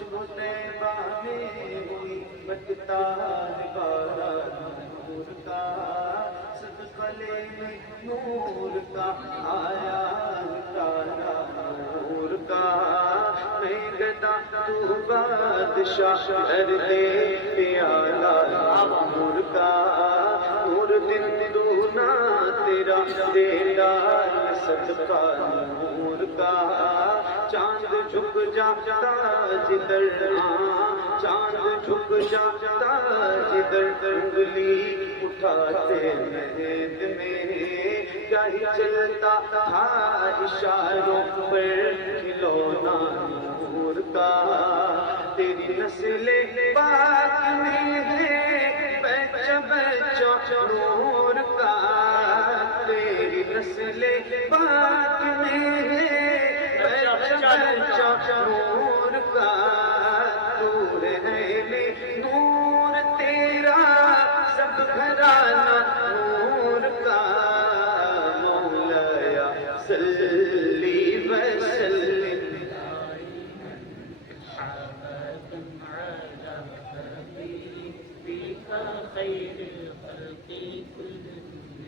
सुनते बामे हुई बचता बारा नूर का सदकले में नूर का आया तारा नूर का मैं गदा तू बादशाह कर दे प्याला नूर का नूर दिन दूना तेरा देदार सदका नूर का चांद झुक जाता जिधर चांद झुक जाता जिधर उंगली उठाते मेहंद में क्या ही चलता था इशारों पर खिलौना नूर का तेरी नस्ले पाक में है बच्चा बच्चा नूर का तेरी नस्ले पाक में है नूर का नूर है नूर तेरा सब घराना नूर का मौलाया सल्ली वसल्लिम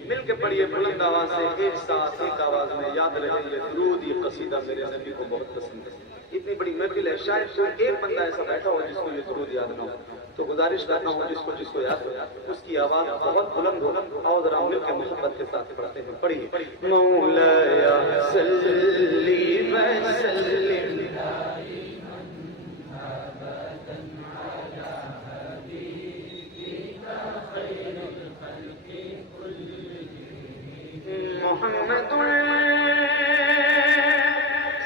मिल के पढ़िए बुलंद आवाज से एक साथ एक आवाज में याद रहे ये दुरूद ये कसीदा मेरे नबी को बहुत पसंद है। इतनी बड़ी महफिल है, शायद कोई एक बंदा ऐसा बैठा हो जिसको ये दुरूद याद ना हो, तो गुजारिश करता हूँ जिसको याद हो उसकी आवाज बहुत बुलंद हो और जरा मिल के मोहब्बत के साथ पढ़ते हैं। पढ़िए मौलाया सल्ली वसल्लिम मोहम्मदुर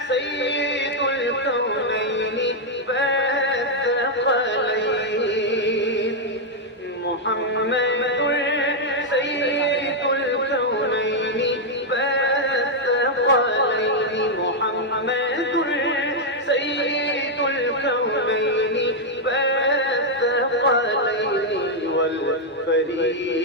सय्यिदुल कौनैनि वस्सक़लैन मोहम्मदुर सय्यिदुल कौनैनि वस्सक़लैन मोहम्मदुर सय्यिदुल कौनैनि वस्सक़लैन वल फरीक़ैन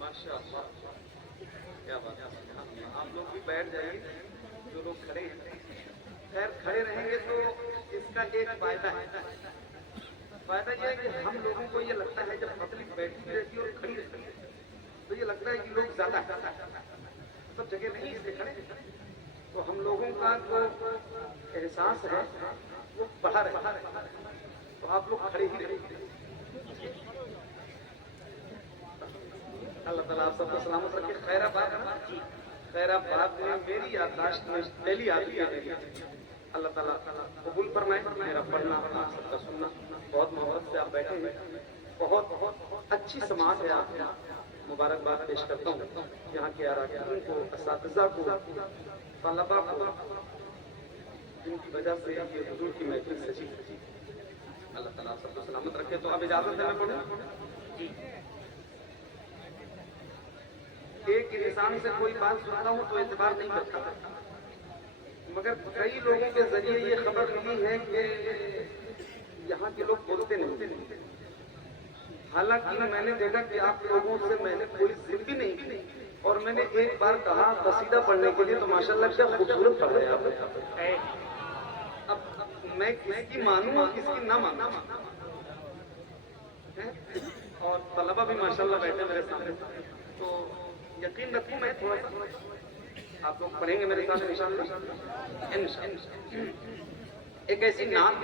माशाअल्लाह क्या बात है। आप लोग भी बैठ जाइए जो लोग खड़े हैं, खैर खड़े रहेंगे तो इसका एक फायदा है, फायदा यह है कि हम लोगों को ये लगता है जब पब्लिक बैठी रहती है और खड़ी रहती है तो ये लगता है कि लोग ज्यादा सब जगह नहीं इसलिए खड़े। तो हम लोगों का जो एहसास है वो बढ़ा रहे, तो आप लोग खड़े ही रहे। अल्लाह ताला आप सबको सलामत रखे। खैराबाद में मेरी याददाश्त में पहली आदमी है, अल्लाह ताला कबूल फरमाए मेरा पढ़ना आप सबका सुनना। बहुत मोहब्बत से आप बैठे हैं, बहुत अच्छी समाज है। आप मुबारकबाद पेश करता हूँ यहाँ के अरकान को, असातिज़ा को, तलबा को, जिनकी वजह से ये हुजूर की महफिल सजी। अल्लाह ताला आप सबको सलामत रखे। तो अब इजाजत है मैं पढ़ूं। एक इंसान से कोई बात सुनता हूँ तो एतबार नहीं करता, मगर कई लोगों के जरिए ये खबर मिली है कि यहाँ के लोग बोलते नहीं। हालांकि मैंने देखा कि आप लोगों से मैंने कोई जिद भी नहीं की, और मैंने एक बार कहा कसीदा पढ़ने के लिए तो माशाल्लाह क्या खूबसूरत पढ़ रहे हैं। अब मैं किसकी मानूं और किसकी ना मानूं, और तलबा भी माशाल्लाह बैठे मेरे सामने, तो यकीन रखूं मैं थोड़ा सा आप लोग पढ़ेंगे मेरे साथ इंशाअल्लाह। एक ऐसी नात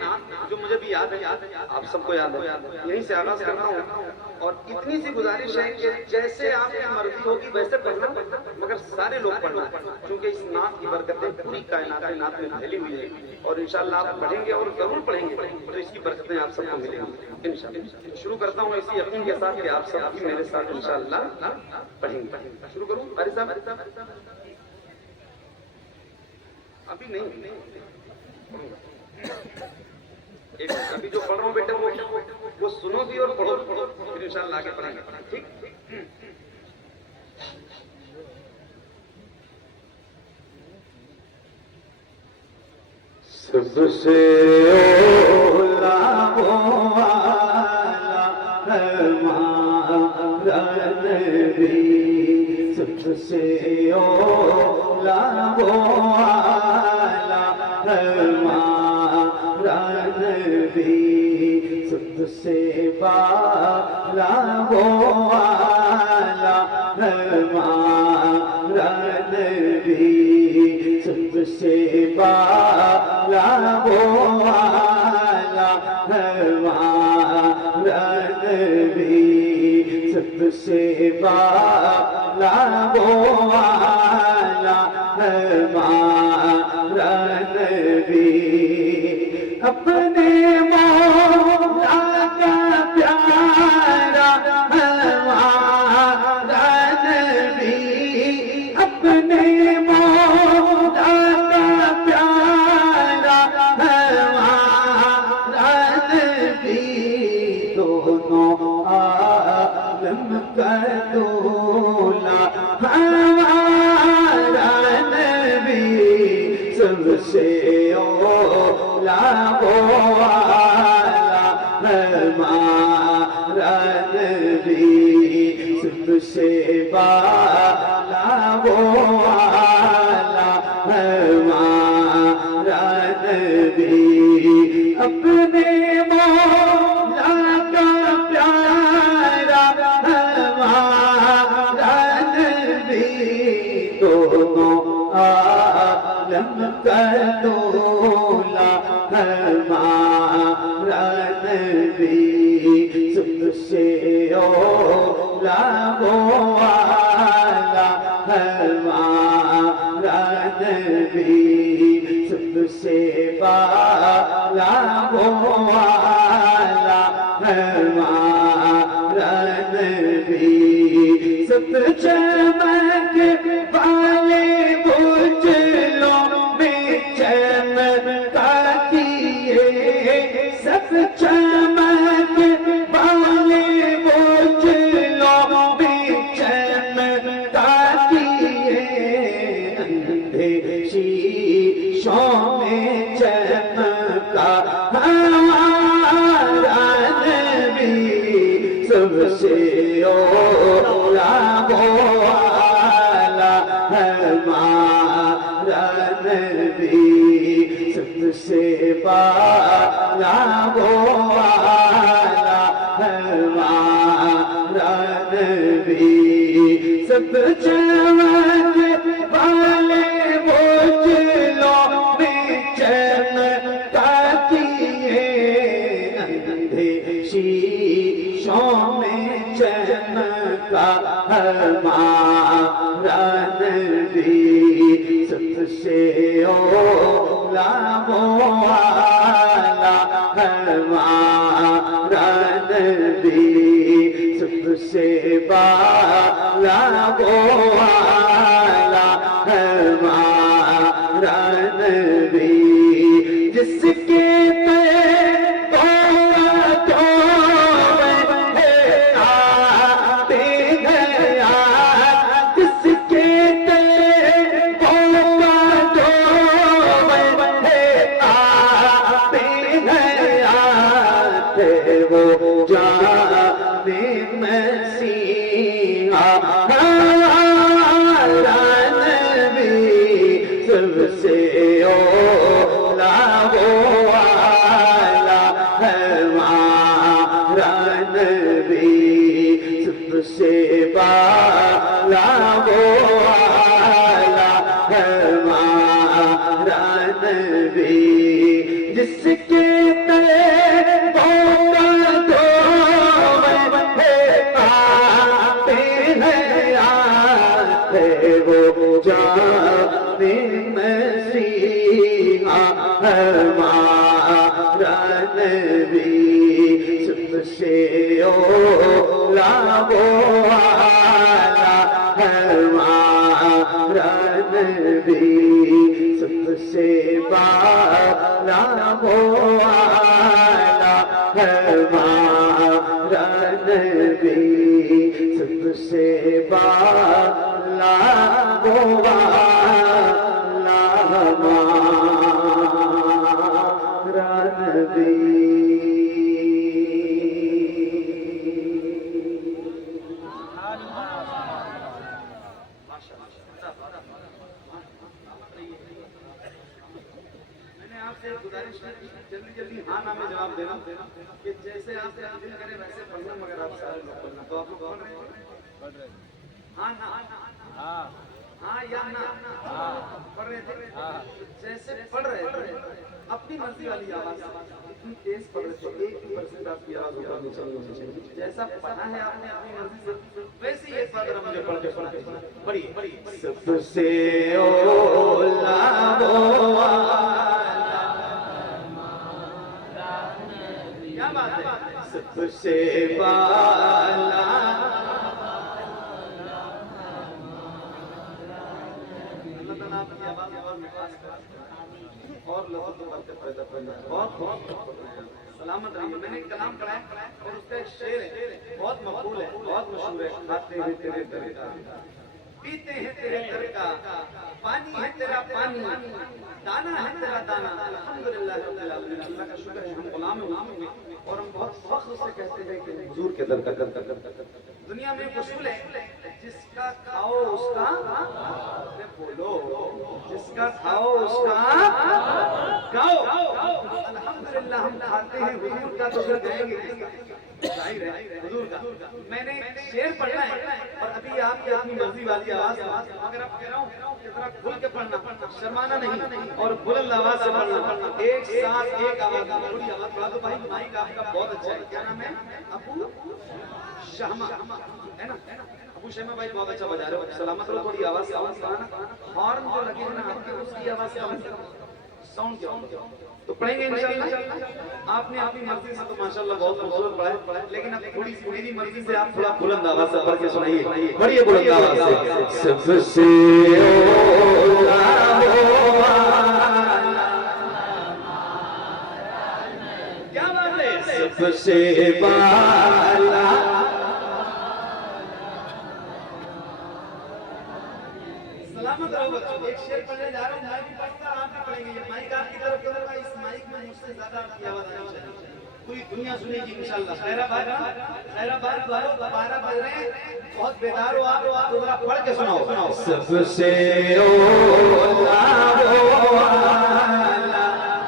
जो मुझे भी याद है, आप सबको याद है, यहीं से आगाज करता हूँ। और इतनी सी गुजारिश है कि जैसे आपकी मर्जी होगी वैसे पढ़ना, मगर सारे लोग पढ़ना, क्योंकि इस नात की बरकतें पूरी कायनात में नात में फैली हुई है। और इंशाअल्लाह आप पढ़ेंगे और जरूर पढ़ेंगे तो इसकी बरकतें आप सबको मिलेंगी इंशाअल्लाह। शुरू करता हूँ इसी यकीन के साथ कि आप सब मेरे साथ इंशाअल्लाह पढ़ेंगे। शुरू करूँ अरे साहब? अभी नहीं, एक अभी जो पढ़ रहा हूँ बेटे वो सुनो भी और पढ़ो, फिर इंशाअल्लाह आगे पढ़ेंगे। ठीक? सबसे ओला हमारा नबी, सबसे ओला हमारा नबी, सबसे बाला वाला हमारा नबी, सबसे बाला वाला हमारा नबी, सबसे बाला वाला हमारा नबी। अपने मौला का प्यारा हमारा नबी, अपने मौला का प्यारा हमारा नबी, दोनों आलम का दूल्हा हमारा नबी, सबसे ओला वाला हमारा नबी, सबसे बाला वाला हमारा नबी। अपने मौला का प्यारा हमारा नबी, दोनों आलम का दूल्हा हमारा नबी, सबसे ओला वाला हमारा नबी, सबसे बाला वाला हमारा नबी। सब चमक वाले बुझलों में चमकाती है, सब चमक वाले बुझलों में चमकाती है, अंधे शीशों में चमका हमारा नबी, सबसे ओला वाला हमारा नबी, सबसे बाला वाला सब चमक वाले बोझलों में चमकाती है, अंधे शीशों में चमका हमारा नबी, सबसे ओला वाला हमारा नबी, सबसे बाला वाला हमारा नबी, जिसके सबसे ओला वाला हमारा नबी, सबसे बाला वाला हमारा नबी, जिसके वो जाने मसीहा हमारा नबी, सबसे ओला वाला हमारा नबी, सबसे बाला वाला हमारा नबी, सबसे बाला वाला हमारा नबी। मैंने आपसे एक गुजारिश की, जल्दी जल्दी हाँ ना में जवाब देना कि जैसे आप दिल करे वैसे पढ़ना, मगर आप सारे लोग पढ़ना। तो आप लोग पढ़ रहे हैं? हाँ ना, हाँ या ना पढ़ रहे थे? जैसे पढ़ रहे थे अपनी मर्जी वाली आवाज, इतनी तेज पढ़ रहे थे, 1% आपकी आवाज ऊपर नीचे नहीं होनी चाहिए। जैसा पढ़ा है आपने अपनी मर्जी से, वैसे ही एक बार मुझे पढ़ के पढ़िए। सबसे ओला क्या बात है? सबसे बाला और लोगों को पैदा करना बहुत बहुत सलामत रहिए। मैंने कलाम पढ़ा है और उसका एक शेर है, बहुत मकबूल है, बहुत मशहूर है। खाते हैं तेरे दर का, पीते हैं तेरे दर का, पानी है तेरा पानी, दाना है तेरा दाना। अल्हम्दुलिल्लाह रब्बिल आलमीन, अल्लाह का शुक्र है हम गुलाम हैं और हम बहुत फख्र से कहते हैं कि हुजूर के दर का दुनिया में वसूल है। जिसका खाओ उसका बोलो, जिसका खाओ उसका गाओ। अल्हम्दुलिल्लाह हम खाते हैं हुजूर का, तो फिर गाएंगे जाहिर है हुजूर का। मैंने शेर पढ़ना है और अभी आपकी अपनी मर्जी वाली आवाज, मगर आप कह रहा हूँ कितना खुल के पढ़ना, शर्माना नहीं और बुलंद आवाज से पढ़ना। एक साथ एक आवाज, थोड़ी आवाज बढ़ा दो भाई। माइक आपका बहुत अच्छा है, क्या नाम है? अबू शहमा है ना? अबू शहमा भाई बहुत अच्छा बजा रहे हो, सलामत रहो। थोड़ी आवाज बढ़ाना, हॉर्न जो लगे हैं ना आपके, उसकी आवाज साउंड क्या तो पढ़ेंगे इंशाल्लाह। आपने अपनी मर्जी से तो माशाल्लाह बहुत खूबसूरत पढ़ा है, लेकिन अब थोड़ी मेरी मर्जी से आप थोड़ा बुलंद आवाज से पढ़ के सुनाइए, बड़ी बुलंद आवाज से। सबसे ओला क्या बात है? सबसे बाला सलामत रहो बच्चों। एक शेर पढ़ने जा रहा हूँ, मैं भी पढ़ता, आप भी पढ़ेंगे। ये माइक आपकी तरफ करूंगा, इस माइक में मुझसे ज्यादा आपकी आवाज आनी चाहिए, पूरी दुनिया सुनेगी इंशाल्लाह। खैराबाद 12 बज रहे हैं, बहुत बेदार हो आप, तो जरा पढ़ के सुनाओ। सबसे ओला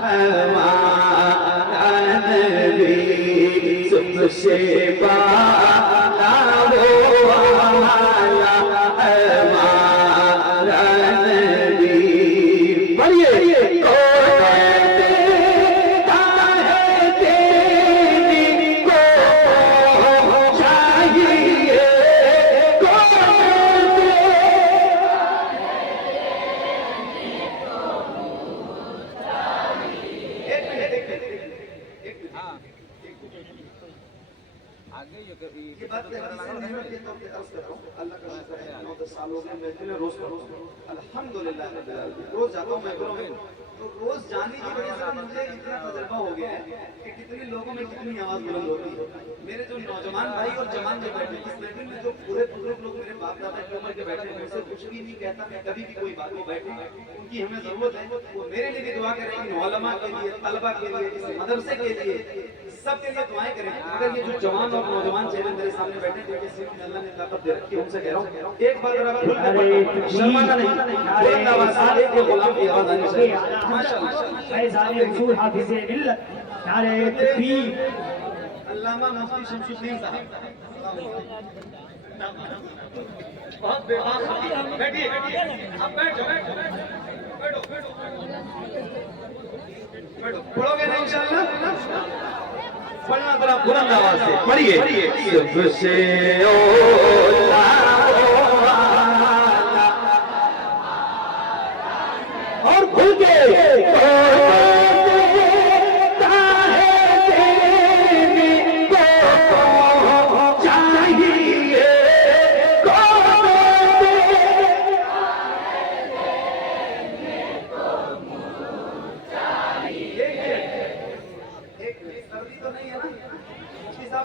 हमारा नबी, सबसे बाला वाला ये बात अल्लाह का शुक्र है 9-10 साल हो गए मैं रोज अल्हम्दुलिल्लाह रोज जाता हूँ मैं तो रोज जाने की वजह से मुझे इतना तजुर्बा हो गया है कि कितने लोगों में कितनी आवाज बुलंद होती है। मेरे जो नौजवान भाई और जवान जो बैठे इस महफिल में जो पूरे बुजुर्ग लोग मेरे बाप दादा की उम्र के बैठे मुझसे कुछ भी नहीं कहता मैं कभी भी कोई बात में बैठे उनकी हमें जरूरत है वो मेरे लिए भी दुआ करें इन उलमा के लिए तलबा के लिए इस मदरसे के लिए सबके लिए दुआएं करें। अगर ये जो जवान और नौजवान चेहरे मेरे सामने बैठे थे कि सिर्फ अल्लाह ने ताकत दे रखी उनसे कह रहा हूं एक बार जरा खुल के पढ़ो शर्माना नहीं बुलंद आवाज से एक गुलाम की आवाज आनी चाहिए माशाअल्लाह फैज़ान रसूल हाफिज़ मिल्लत नारे तकबीर अल्लामा मुफ्ती शमसुद्दीन साहब बहुत बेबाक बैठिए अब बैठो पढ़ोगे ना इंशाअल्लाह पढ़ना जरा बुलंद आवाज से पढ़िए सबसे ओला और खुल के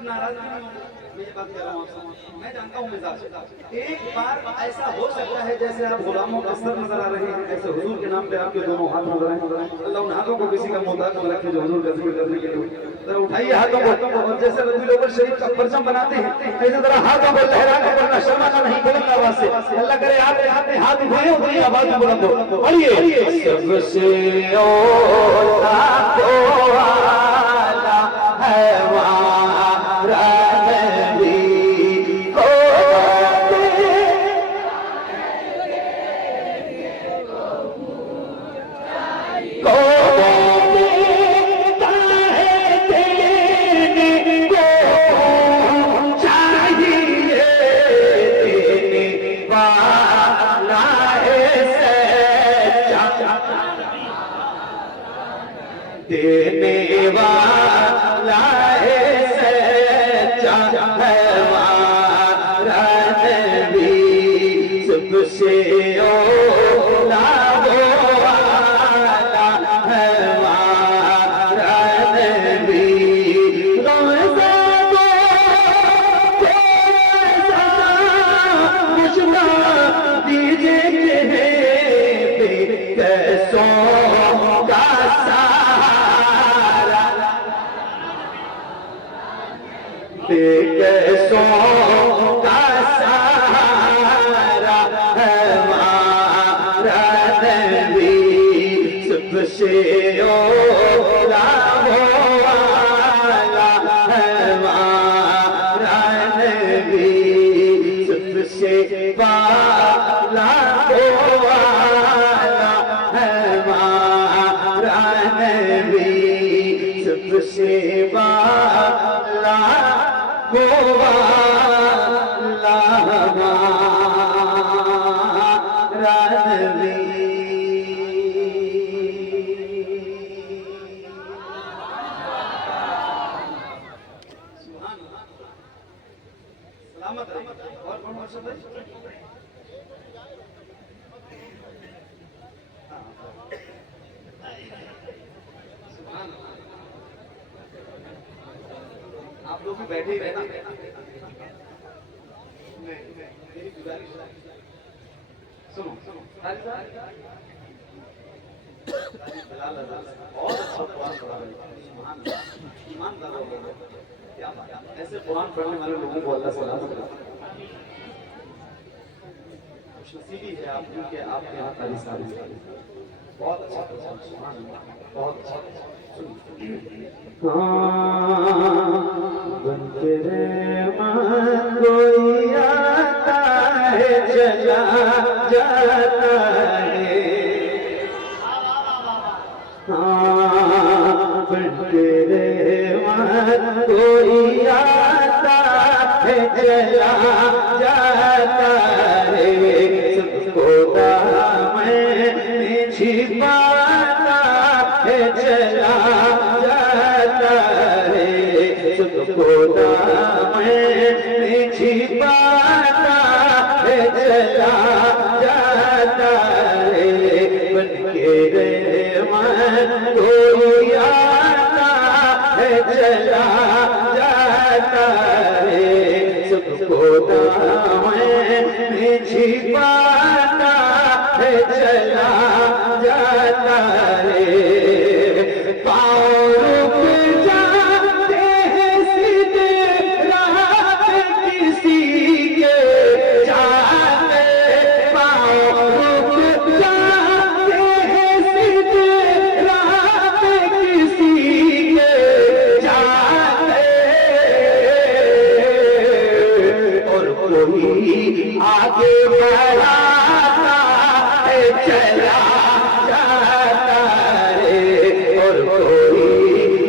नाराज नहीं होंगे मैं ये बात कह रहा हूँ आपसे मैं जानता हूँ मिजाज एक बार ऐसा हो सकता है जैसे आप गुलामों का सर नजर आ रहे हैं जैसे हुजूर के नाम पे आपके दोनों हाथ नजर आए अल्लाह उन हाथों को किसी का मोहताज न रखे जो हुजूर का जिक्र करने के लिए जरा उठाइए हाथों को और जैसे रबीउल अव्वल शरीफ का परचम बनाते हैं ऐसे जरा हाथों को लहरा के पढ़ना शर्माना नहीं बुलंद आवाज से अल्लाह करे आपके हाथ में हाथ उठाए उतनी आवाज बुलंद हो पढ़िए सबसे ओला है हमारा नबी देने वाला है सच्चा है हमारा नबी सबसे ओला वाला है हमारा नबी रोज़ा को कैसा मुझको दीजिए कैसों का कैसों का सहारा है हमारा नबी सबसे ओला वाला है हमारा नबी सबसे वाला वाला है हमारा नबी सबसे वाला गोवाला हमारा नबी सलामत रहे और कौन मकसद है आप लोग भी बैठे ही रहना मेरी गुजारिश सुनो बिलाल अज़ान बहुत अच्छा कुरान पढ़ा रहे हैं ईमानदार लोग हैं क्या बात ऐसे कुरान पढ़ने वाले लोगों को अल्लाह सलामत रखे खुशनसीबी है आप क्योंकि आपके यहाँ ताली सारी बहुत अच्छा सुभान अल्लाह बहुत अच्छा बनके रहमान कोई आता है चला जाता है बनके रहमान कोई आता है चला जाता है सबको दामन छिपाता है चला जाता है सबको दामन छिपाता है चला जाता है बन के रहमान कोई आता है चला जाता है सबको दामन छिपाता है चला जाता है पाँव रुक जाते हैं सीधे राह पे किसी के जाते पाँव रुक जाते हैं सीधे राह पे किसी के जाते और कोई आगे बढ़ाता है चला जाता है और कोई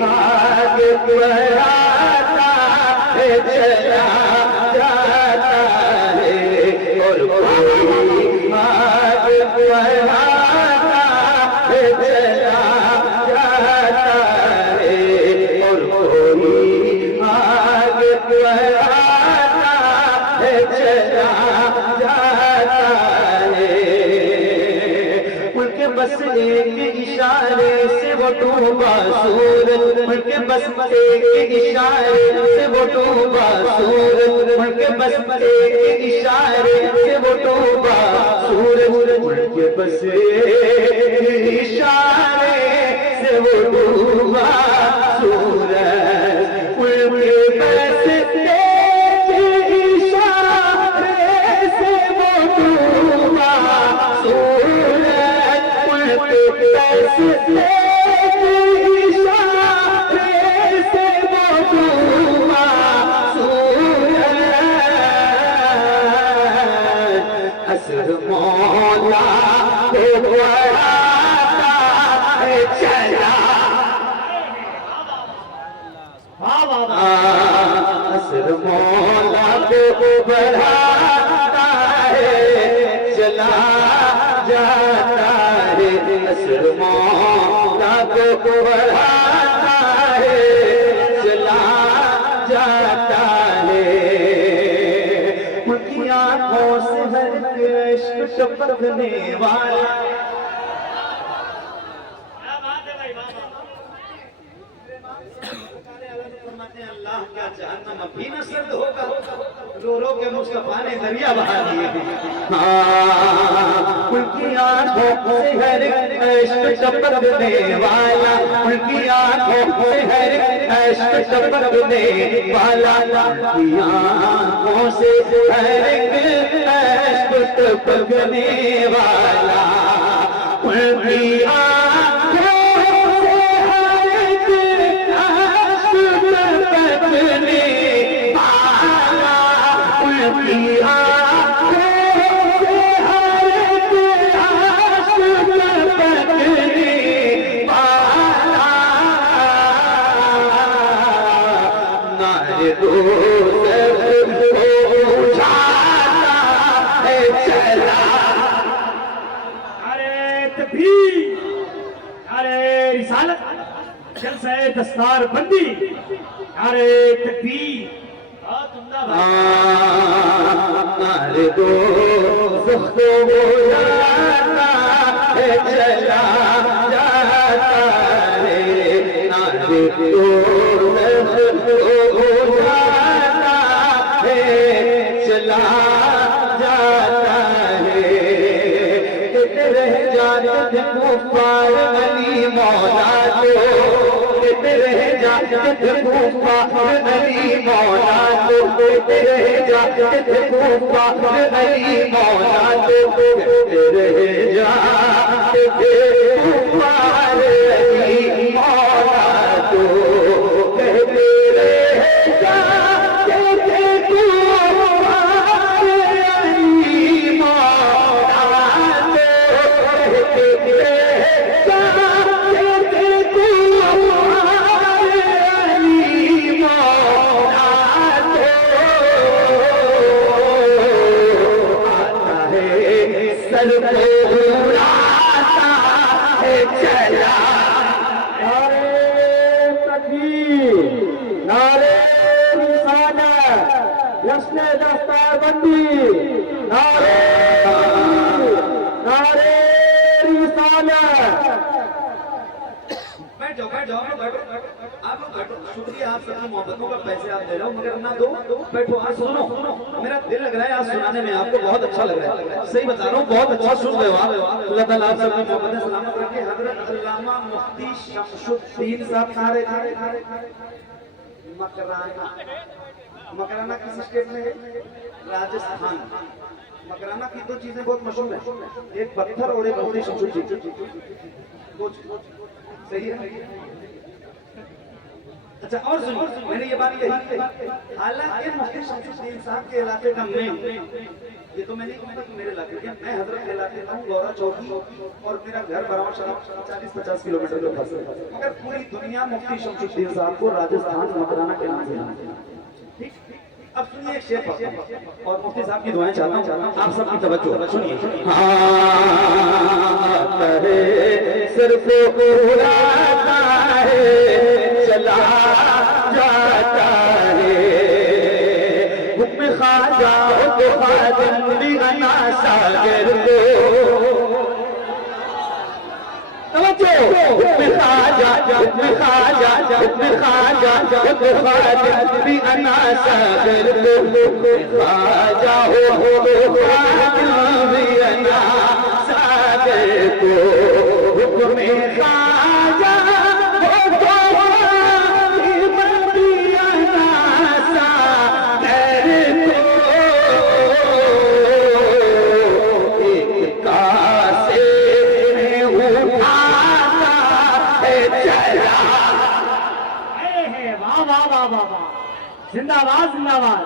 आगे बढ़ाता है चला जाता है और कोई आगे बढ़ाता है चला जाता है और कोई आगे बढ़ाता है चला जाता है उनके बस एक इशारे से वो डूबा सूरज उनके बस एक इशारे से वो डूबा सूरज उनके बस एक इशारे से वो डूबा सूरज उनके बस एक इशारे से वो डूबा सूरज उनके बस एक इशारे से वो डूबा सूरज उनके बस एक इशारे से वो डूबा सूरज असर मौला को बढ़ाता है चला असर मौला को बढ़ाता है चला जाता है असर मौला को बढ़ाता है चला जाता है उनकी आंखों से हर इश्क टपकने वाला अल्लाह क्या जहन्नम अभी न सर्द होगा रो रो के मुस्तफा ने दरिया बहा दिए उनकी आंखों से हर इश्क टपकने वाला उनकी आंखों से हर इश्क टपकने वाला उनकी आंखों से हर इश्क टपकने वाला उनकी दस्तार बंदी अरे तकबीर नारे दो सुखो हो जाता है चला जाता है नारे दो सुखो हो जाता है चला जाता है रह जाते कुफार अली मौला तो रह जाते कुफार अली मौला तो रह जाते कुफार अली मौला तो रह जाते कुफार अली मौला तो कहते रह जाते कुफार अली मौला तो कहते रह जाते सर को उड़ाता जश्न दस्तारबंदी, नारे नारे रिसालत। बैठ जाओ बैठो आप लोग बैठो। शुक्रिया आप सबकी मोहब्बतों का पैसे आप दे रहे हो मगर ना दो। बैठो आज सुनो मेरा दिल लग रहा है आज सुनाने में आपको बहुत अच्छा लग रहा है। सही बता रहा हूँ बहुत अच्छा सुन रहे हो आप। अल्लाह ताला आप सबकी मोहब्बतें सलामत रखे। हजरत अल्लामा मुफ्ती शमशुद्दीन साहब कहाँ रहते? मकराना। मकराना किस स्टेट में है? राजस्थान। मकराना की दो चीजें बहुत मशहूर है, एक पत्थर और एक मुफ्ती शमशुद्दीन। सही है। अच्छा और सुनो मैंने ये बात कही हालांकि मुफ्ती शमशुद्दीन साहब के इलाके का मैं ये तो मैं नहीं कहूँगा कि मेरे इलाके के, मैं हजरत के इलाके का हूँ, गौरा चौकी, और मेरा घर बराबर 40-50 किलोमीटर के पास है। मगर पूरी दुनिया मुफ्ती शमशुद्दीन साहब को राजस्थान मकराना के नाम से जानती है। ठीक अब सुनिए एक शेर और मुफ्ती साहब की दुआएं चाहता हूँ आप सबकी तवज्जो सुनिए। सिर्फ उड़ाता है चला जाता है हुक्म ख्वाजा तो खादिम भी अना सागर को तवज्जो हुक्म ख्वाजा हुक्म ख्वाजा हुक्म ख्वाजा हुक्म खादिम भी अना सागर को ख्वाजा हो खादिम भी अना सागर को हुक्म ख्वाजा जिंदाबाद जिंदाबाद।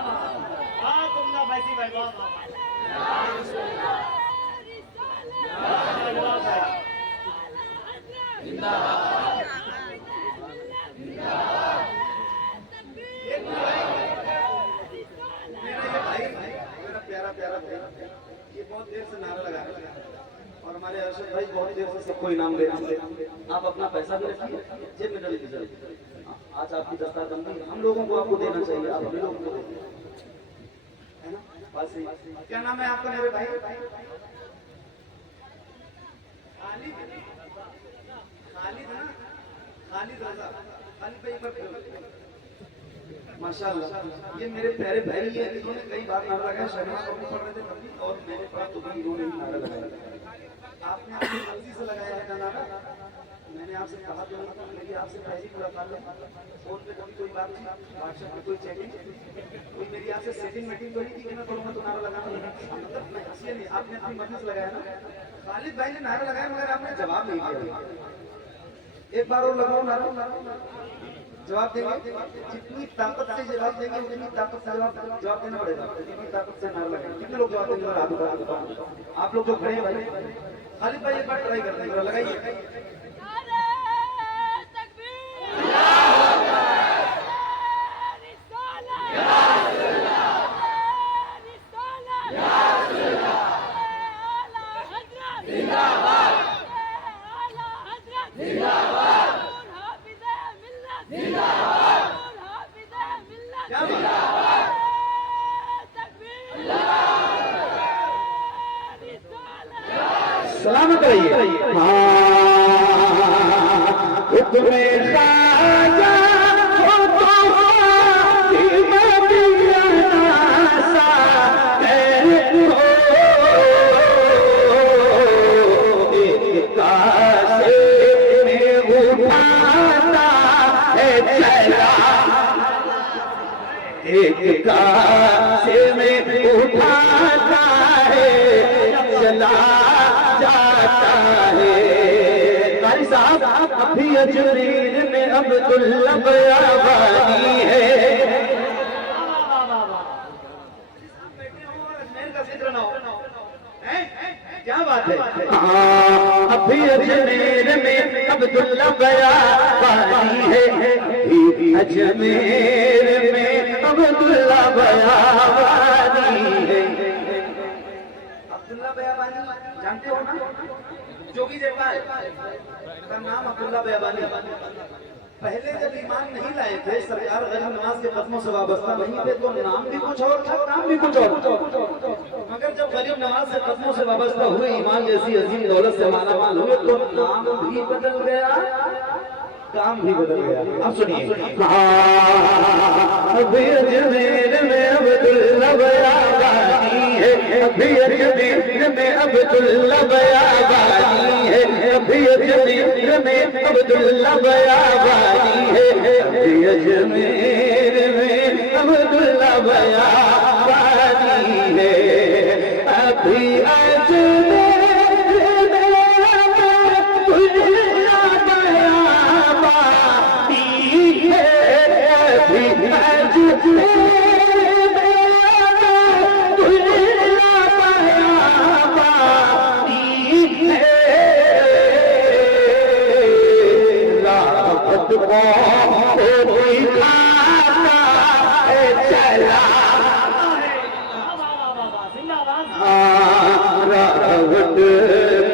प्यारा प्यारा भाई ये बहुत देर से नारा लगा रहे हैं और हमारे अर्शद भाई बहुत देर से सबको इनाम दे रहे हैं। आप अपना पैसा भी रखिए जेब में डाल दीजिए। आज आपकी दस्तारबंदी हम लोगों को आपको देना चाहिए, आप अपने लोगों को है ना बात सही। क्या नाम है आपका मेरे भाई? खालिद खालिद ना खालिद रजा खालिद भाई पर माशाल्लाह ये मेरे प्यारे भाई हैं। इन्होंने कई बार नारा लगाया, शहनाज को पढ़ रहे थे कभी और मैंने पढ़ा तो भी इन्होंने ही नारा लगाया। आपने अपनी मर्जी से लगाया है ना नारा? मैंने आपसे कहा तो नहीं था, मेरी आपसे पहली मुलाकात है। फोन पे कभी कोई बात नहीं, व्हाट्सएप पे कोई चैटिंग, कोई मेरी आपसे सेटिंग मीटिंग तो नहीं थी कि मैं करूँगा तो नारा लगाना मतलब मैं हंसिए नहीं, आपने अपनी मर्जी से लगाया ना। खालिद भाई ने नारा लगाया मगर आपने जवाब नहीं दिया। एक बार और लगाओ नारा, जवाब देंगे। जितनी ताकत से जवाब देंगे उतनी ताकत से जवाब देना पड़ेगा। जितनी ताकत से नारा लगाएंगे कितने लोग जवाब देंगे? हाथ उठा आप लोग जो खड़े हैं भाई। खालिद भाई एक बार ट्राई करते हैं, लगाइए। सलामत रहिए। हुक्म ख्वाजा हो तो खादिम भी अना सागर को एक कासे में उठाता है चला एक कासे में उठाता है चला जाता है। कारी साहब अभी अजमेर में अब्दुल्ला बयाबानी है। क्या बात है? अभी अजमेर में अब्दुल्ला बयाबानी है। अजमेर में अब्दुल्ला बयाबानी है। अब्दुल्ला बयाबानी जानते हो ना? जोगी जयपाल का नाम अब्दुल्ला बयाबानी। पहले जब ईमान नहीं लाए थे, सरकार गरीब नवाज के कदमों से वाबस्ता नहीं थे, तो नाम भी कुछ और था, काम भी कुछ और था। मगर जब गरीब नवाज के कदमों से वाबस्ता हुए, ईमान जैसी अजीम दौलत से मालामाल हुए, तो नाम भी बदल गया, काम भी बदल गया। अब सुनिए, अभी अजमेर में अब्दुल्ला बयाबानी है, अभी अजमेर में अब्दुल्ला बयाबानी है, अभी अजमेर में अब्दुल्ला बयाबानी है, अभी अजमेर में अब्दुल्ला बयाबानी है, अभी अजमेर में अब्दुल्ला बयाबानी है, अभी अजमेर में अब्दुल्ला बयाबानी है। रावत को कोई खाता है चला, रावत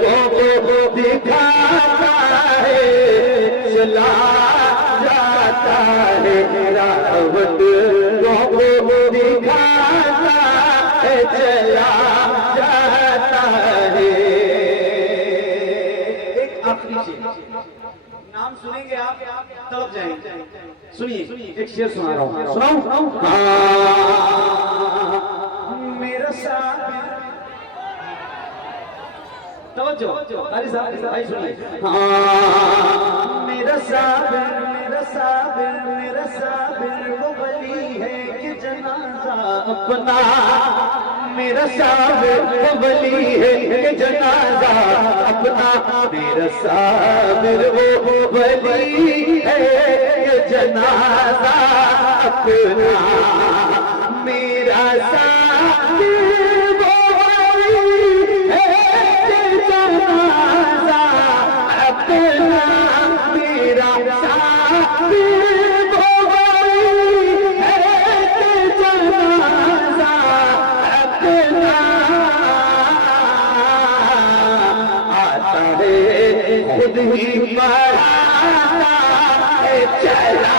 को दिखाता है चला जाता है, रावत को दिखाता है चला जाता है। एक आखिरी चीज, नाम सुनेंगे आप तड़प जाएंगे। सुनिए, एक शेर सुना रहा हूँ, सुनाऊं? मेरा साबिर, तवज्जो, कारी साहब भाई सुनिए। मेरा साबिर, मेरा साबिर, मेरा साबिर वो वली है कि जनाजा अपना, मेरा साबिर वो वली है कि जनाजा अपना, मेरा साबिर वो वली है कि जनाजा अपना, मेरा साबिर वो वली है कि जनाजा अपना, मेरा साबिर वो वली है कि जनाजा अपना, आता है खुद ही पढ़ाता है चला।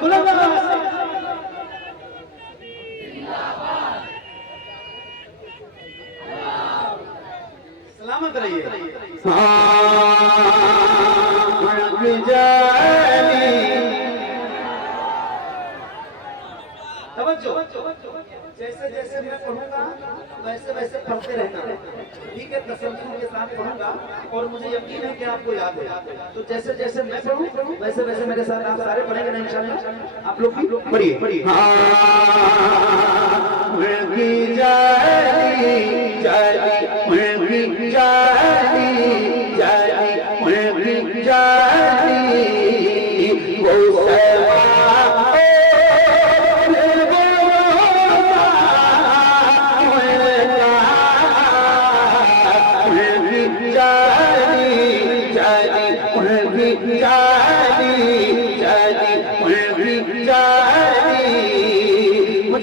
बुलंद आवाज से सलामत रहिए। तवज्जो, जैसे जैसे मैं पढ़ूंगा वैसे वैसे पढ़ते रहना, ठीक है? तसल्लुल के साथ पढ़ूंगा और मुझे यकीन है कि आपको याद है। तो जैसे जैसे मैं पढ़ूं वैसे वैसे मेरे साथ आप सारे पढ़ेंगे ना इंशाल्लाह। आप लोग भी पढ़िए, पढ़िए।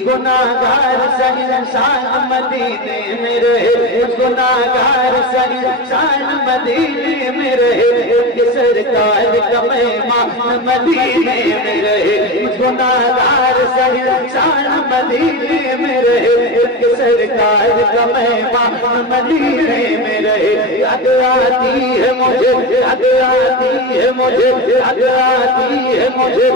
गुनाहगार शहंशाह मदीने में रहे, गुनाहगार शहंशाह मदीने में रहे, कि सरकार का मेहमान मदीने में रहे, गुनाहगार शहंशाह मदीने में रहे, कि सरकार का मेहमान मदीने में रहे। याद आती है मुझे, याद आती है मुझे, याद आती है मुझे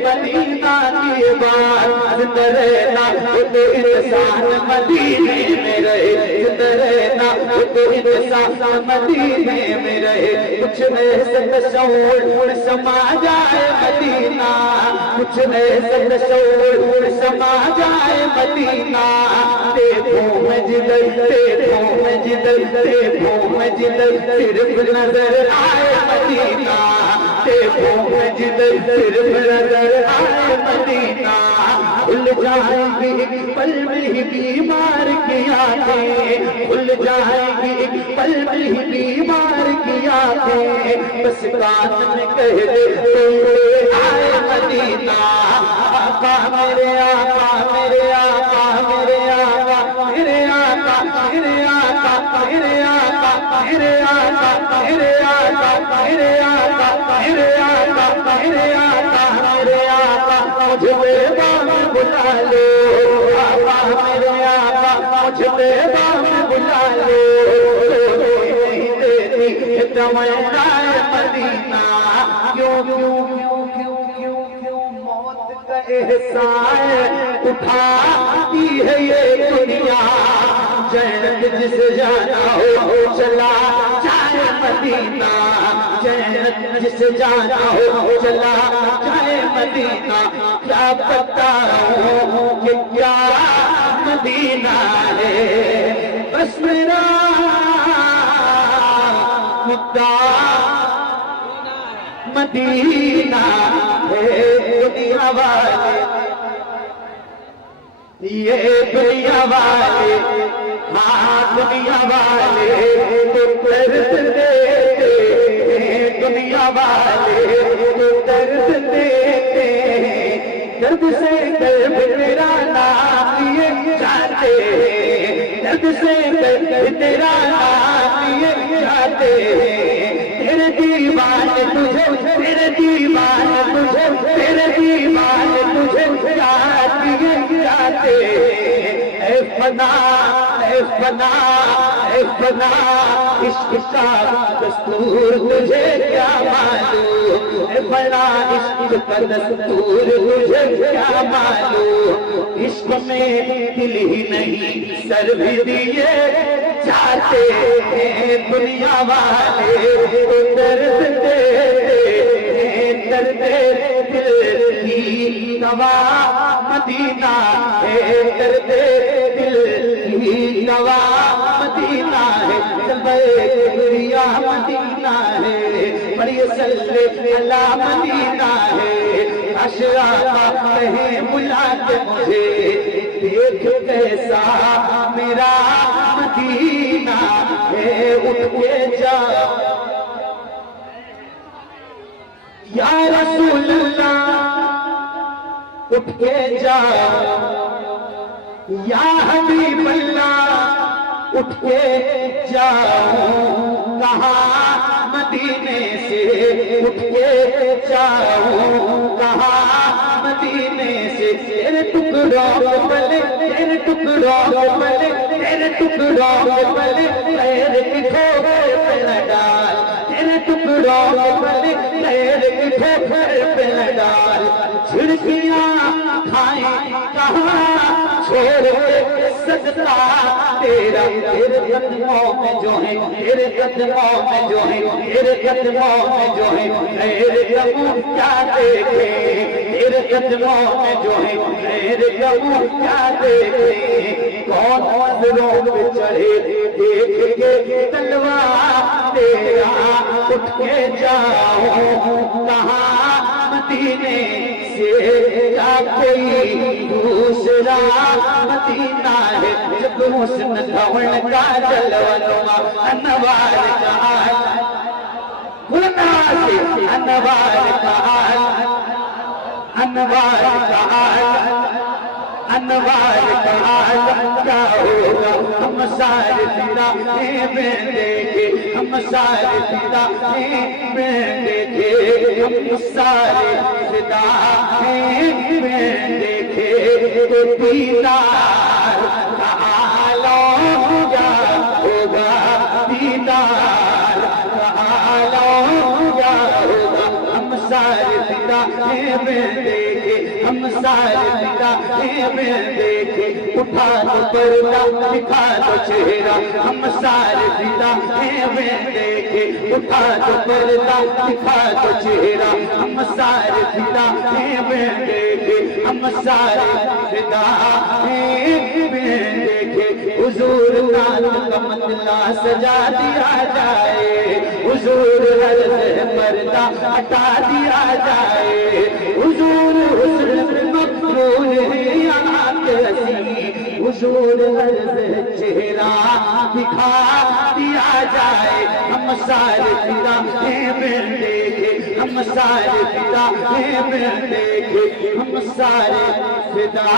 मदीना की बात, रहना तो इंसान मदीने में रहे, रहना तो इंसान मदीने में रहे। कुछ ऐसे तशौर समा जाए मदीना, कुछ ऐसे तशौर समा जाए मदीना, देखो मैं जिधर, देखो मैं जिधर, देखो मैं जिधर सिर्फ नजर आए मदीना, देखो मैं जिधर सिर्फ नजर आए मदीना। खुल जाएंगी एक पल में ही बीमार की आंखें, खुल जाएंगी एक पल में ही बीमार की आंखें, बस कान में कह दे आए मदीना। आका मेरे आका, मेरे आका, मेरे आका, मेरे आका मेरे आका मेरे आका मेरे आका मेरे आका मेरे आका मेरे आका मेरे आका मेरे आका मुझे बाग बुला लो आका मेरे आका मुझे बाग बुला लो नहीं देती तमन्ना मदीना क्यों क्यों क्यों क्यों क्यों क्यों मौत का एहसान उठाती है ये दुनिया जन्नत जिस जाना हो चला जाए मदीना जन्नत जिस जाना हो चला जाए मदीना क्या बताऊं कि क्या मदीना है बस मेरा मुद्दा मदीना है दुनिया वाले ये दुनिया वाले हाँ दुनिया वाले तो दर्द देते दुनिया वाले तो दर्द देते दर्द से दर्द तेरा नाम लिए जाते दर्द से दर्द तेरा नाम लिए जाते तेरे दीवाने तुझे तेरे दीवाने तुझे तेरे दीवाने तुझे याद किए जाते ऐ फना इश्क का दस्तूर तुझे क्या मालूम ऐ फना इश्क का दस्तूर तुझे क्या मालूम इश्क में दिल ही नहीं सर भी दिए जाते हैं दुनिया वाले तो दर्द दे दिल की दवा मदीना है दर्द दिल की दवा मदीना है दुनिया मदीना है बड़ी सल्ले अला मदीना है अशरा कहे बुला के मुझे देख कैसा मेरा मदीना है उठ के जा या रसूल अल्लाह उठ के जा या हबीब अल्लाह उठ के जाओ कहाँ मदीने से उठ के जाओ कहाँ मदीने से तेरे टुकड़ों पले तेरे टुकड़ों पले तेरे टुकड़ों पले पैर की ठोकर पे न डाल तेरे टुकड़ों पले पैर की ठोकर पे न डाल झिड़कियाँ खाए कहाँ छोड़ सजदा तेरा तेरे कदमों में जो है तेरे कदमों में जो है तेरे कदमों में जो है तेरे कदम क्या देखे तेरे कदमों में जो है तेरे कदम क्या देखे कौन नजरों पे चढ़े देख के तलवार तेरा उठ के जाओ कहाँ मदीने से क्या कोई दूसरा मदीना है जब हुस्न धवन का जलवनुमा अनवार का गुलना से अनवार का अनवार का अनवार का क्या होगा हम सारे पिता में देखे हम सारे पिता में देखे हम सारे पिता में देखे तो दीदार का आलम क्या होगा दीदार का आलम क्या होगा हम सारे पिता में देखे हम सारे पिता में देखे उठा तो पर्दा दिखा तो चेहरा हम सारे पिता में देखे उठा तो पर्दा दिखा तो चेहरा हम सारे पिता में देखे हम सारे पिता में देखे हुजूर का मतला सजा दिया जाए हुजूर हर से पर्दा हटा दिया जाए हुजूर हुस्न मकबूल है हुजूर हर से चेहरा दिखा दिया जाए हम सारे फिदा में देखे, हम सारे फिदा में देखे, हम सारे फिदा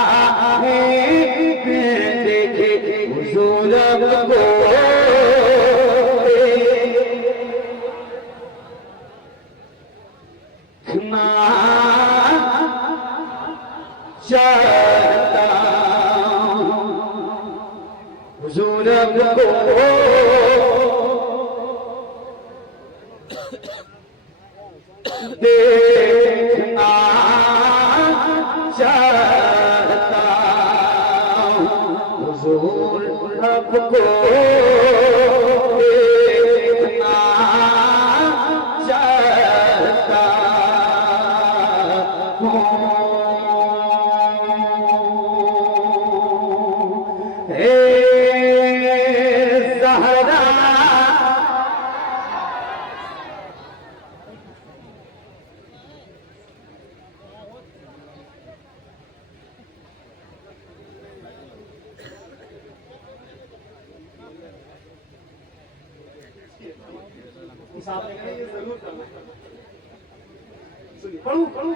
में देखे हुजूर को चाहता हुजूर को देखना चाहता हुजूर को देखना चाहता ज़हरा पढ़ू पढ़ू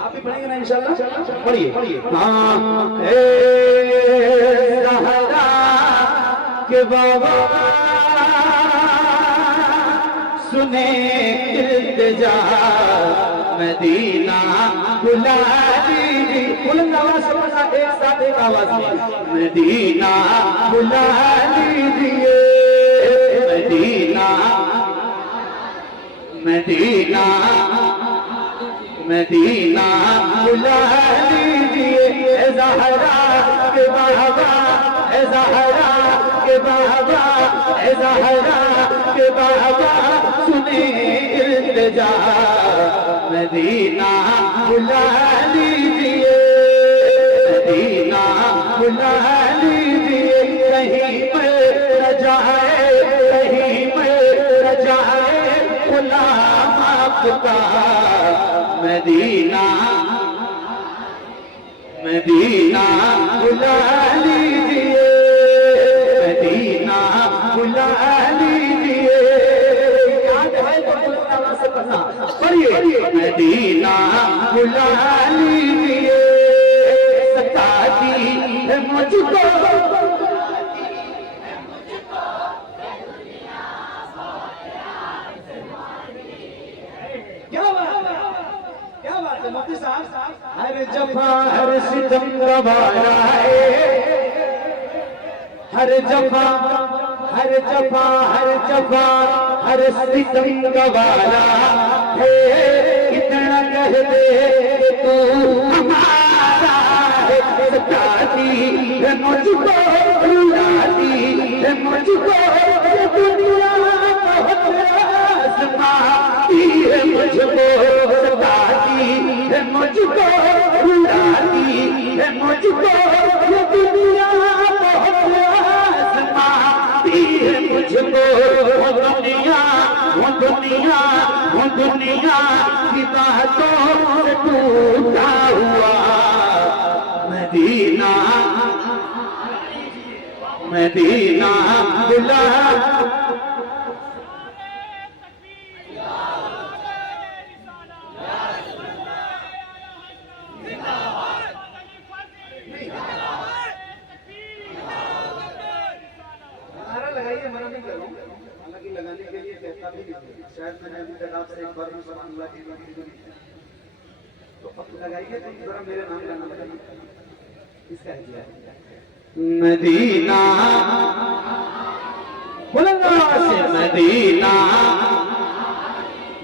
आप भी पढ़ेंगे ना इंशाल्लाह। पढ़िए हाँ ज़हरा के बाबा सुने इल्तिजा मदीना बुला दीजिए। बुलंद आवाज से पढ़ना, एक साथ एक आवाज में। मदीना बुला दीजिए, मदीना मदीना मदीना बुला लीजिए। ज़हरा के बाबा, ज़हरा के बाबा, ज़हरा के बाबा सुने इल्तिजा मदीना बुला लीजिए, मदीना बुला लीजिए। कहीं पे न जाए, कहीं पे न जाए गुलाम आपका मदीना, मदीना बुला लीजिए, मदीना बुला लीजिए। याद है तो बुलंद से पढ़ना, पढ़िए। मदीना बुला लीजिए, सताती है मुझको मुफ्ती साहब। हर जफा हर सितम गवारा है, हर जफा हर जफा हर जफा हर सितम गवारा है। इतना कह दे तू हमारा है, सताती है मुझको, रुलाती है मुझको दुनिया, बहुत आज़माती है मुझको, सताती है मुझको, रुलाती है मुझको ये दुनिया, बहुत आज़माती है मुझको। वो दुनिया, वो दुनिया, वो दुनिया की बातों से टूटा हुआ मदीना, मदीना बुला लगाइए, मना नहीं कर रहा हूँ, हालांकि लगाने के लिए कहता भी नहीं, शायद मैंने अभी तक आपसे एक बार भी सुभान अल्लाह की गलती तो नहीं, तो अब लगाइए तो जरा मेरे नाम गाना बताइए, इसका है मदीना बुलंद आवाज से। मदीना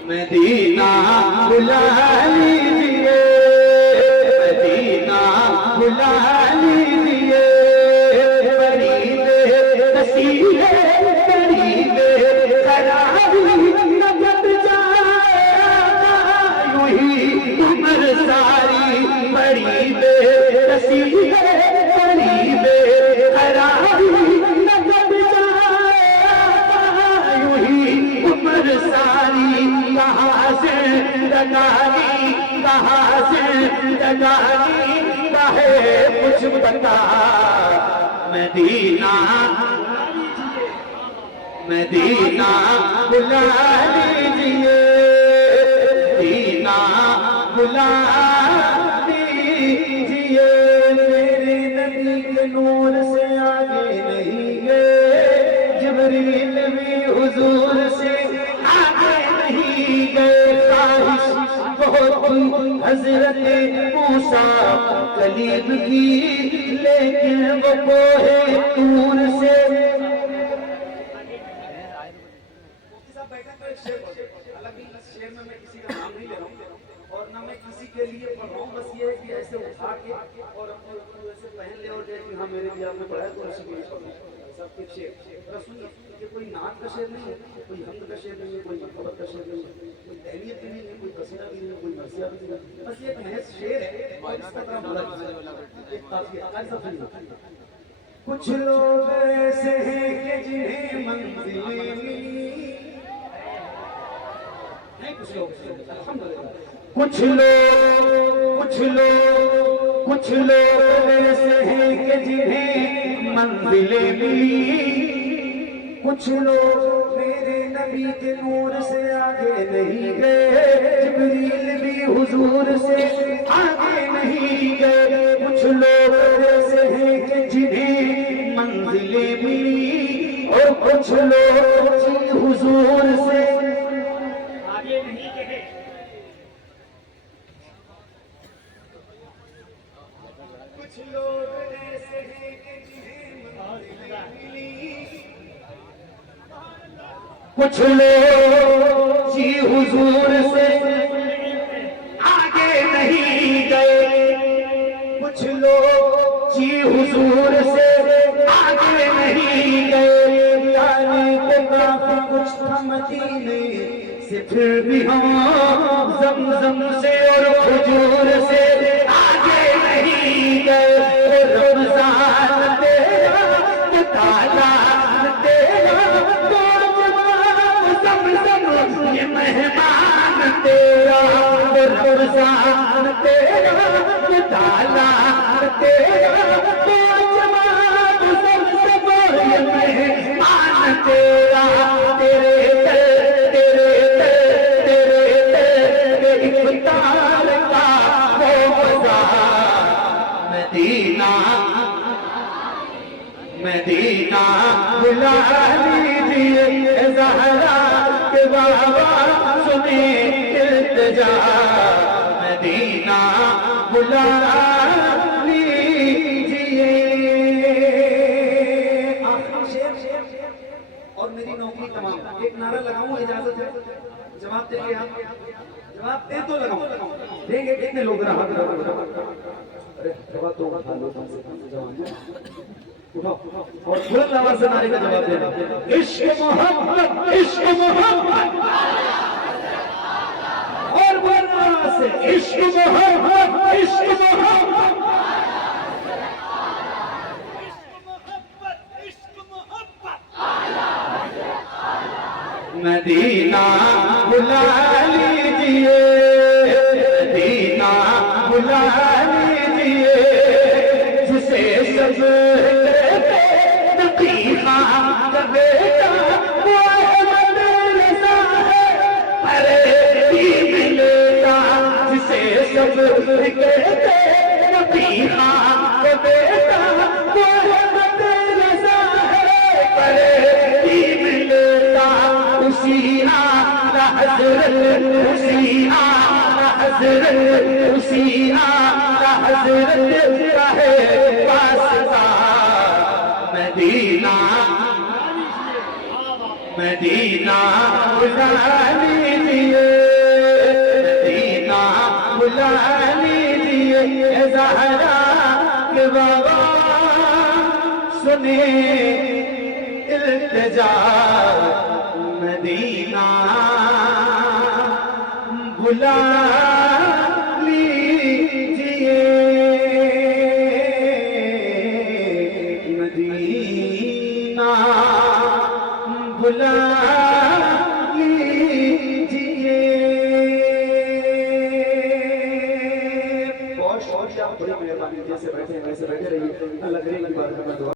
मदीना बुला लीजिए, मदीना बुला लीजिए। नसीबे करीबे करारी नगद जाएगा, यूं ही उम्र सारी बड़ी बेनसीबे करीबे करारी नगद जाएगा, यूं ही उम्र सारी। कहाँ से लगानी, कहाँ से लगानी कहे कुछ बता। मदीना मदीना बुला लीजिए, मदीना बुला लीजिए। मेरे नबी के नूर से आगे नहीं गए, जिब्रील भी हुजूर से आगे नहीं गए। ख्वाहिश बहुत हजरत मूसा कलीम की, लेकिन वो कोहे तूर से। हालांकि इस शेर में मैं किसी का नाम नहीं ले रहा हूँ और ना मैं किसी के लिए पढ़ रहा हूँ, बस ये है कि ऐसे उठा के और अपने ऐसे पहन ले और कहे कि हाँ मेरे लिए आपने पढ़ा है तो ऐसे सब कुछ शेर। सुनिए, ये कोई नात का शेर नहीं है, कोई हमद का शेर नहीं है, कोई मोहब्बत का शेर नहीं है, कोई तहनीत भी नहीं है, कोई कसीदा भी नहीं है, कोई मरसिया भी नहीं है, बस ये एक महज शेर है और इसका तरह मतलब एक काफी ऐसा फील होता है। कुछ लोग ऐसे हैं कि जिन्हें मंजिलें मिली, कुछ लोग ऐसे हैं कि जिन्हें मंजिलें मिली। कुछ लोग मेरे नबी के नूर से आगे नहीं गए, जिब्रील भी हुजूर से आगे नहीं गए। कुछ लोग ऐसे हैं कि जिन्हें मंजिलें मिली और कुछ लोग हुजूर से आगे नहीं गए। कुछ लोग ऐसे हैं कि जिन्हें मंजिलें मिली, कुछ लोग जी हुजूर से आगे नहीं गए। कुछ लोग जी हुजूर से आगे नहीं गए। जाने को काफी कुछ था मदीने से, फिर भी हम ज़मज़म से और हुजूर से आगे नहीं गए। रमज़ान तेरा ताला तेरा, ये मेहमान तेरा, रमज़ान तेरा ताला तेरा, ये मेहमान तेरा। तेरे इफ्तार का वो मज़ा, मदीना मदीना बुला लीजिए। ज़हरा के बाबा सुने इल्तिजा, मदीना बुला लीजिए। और मेरी नौकरी तमाम, एक नारा लगाऊं, इजाजत है? जवाब देंगे आप? जवाब दे तो लगाऊं, देंगे कितने लोग? अरे जवाब तो उठाओ और बुलंद आवाज से नारे का जवाब देना। इश्क मोहब्बत, इश्क मोहब्बत, और बुलंद आवाज से इश्क मोहब्बत, इश्क मोहब्बत, इश्क मोहब्बत। मदीना बुला लीजिए, मदीना बुला लीजिए। जिसे सब का बेटा वो मदरसा है, अरे मिलता जिसे सब कहते नबीहा का बेटा वो मदरसा है, अरे मिलता उसी आला हज़रत, उसी आला हज़रत, उसी आला हज़रत का है वास्ता। मदीना मदीना बुला लीजिए, मदीना बुला लीजिए। ज़हरा के बाबा सुने इल्तिजा, मदीना बुला लीजिए, मदीना बुला लीजिए। बहुत बड़ी मेहरबानी, जैसे बैठे हैं वैसे बैठे रहिए। अल्लाह करीम की बात करना।